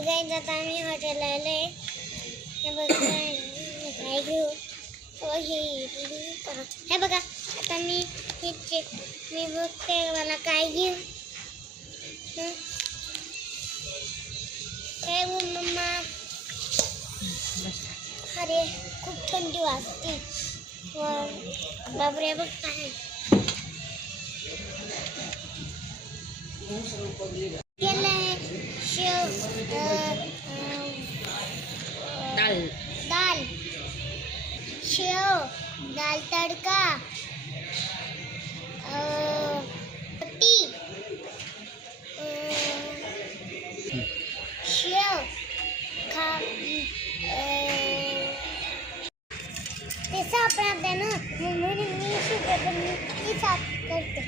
Guys आता आम्ही हॉटेलला आलोय. हे बघा काय घेऊ. हे बघा आता मी बघते मला काय घेऊ. काय मम्मा. अरे खूप थंडी वाजते. बापरे बघ काय दाल शेव दाल तड़का रोटी शेव खा ते सापडा ना म्हणून मी किती साफ करते.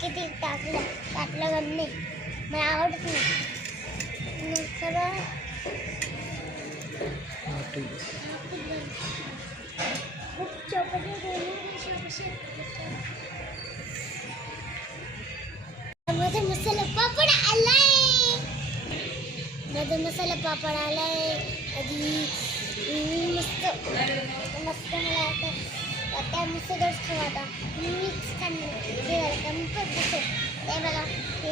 किती टाकलं गन्ने मला आवडत नाही. सगळं खूप चौकटी माझा मसाला पापड आलाय. आधी मस्त मस्त मला आता मस्त खावा मिक्स ते बघा ते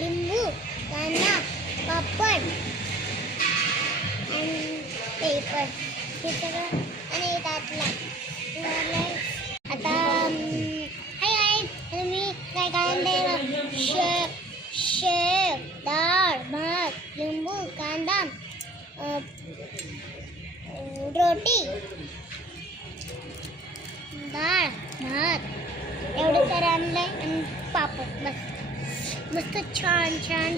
लिंबू कांदा पापड आणि पेपर हे सगळं आणि त्यातला आता मी काय काय शेव डाळ भात लिंबू कांदा रोटी डाळ भात एवढं सारं आणलंय आणि पापड बस मस्त छान छान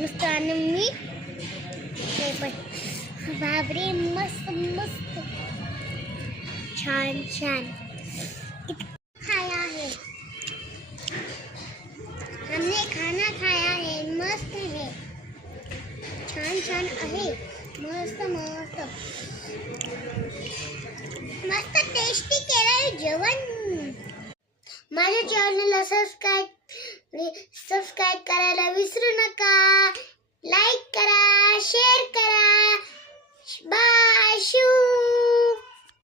मस्त आणि मी बापरे मस्त मस्त छान छान खाया है. हमने खाना खाया है. मस्त है छान छान आहे. मस्त मस्त मस्त टेस्टी केलंय जेवण. माझ्या चॅनलला सबस्क्राईब करायला विसरू नका. लाईक करा शेअर करा. Bye shoe.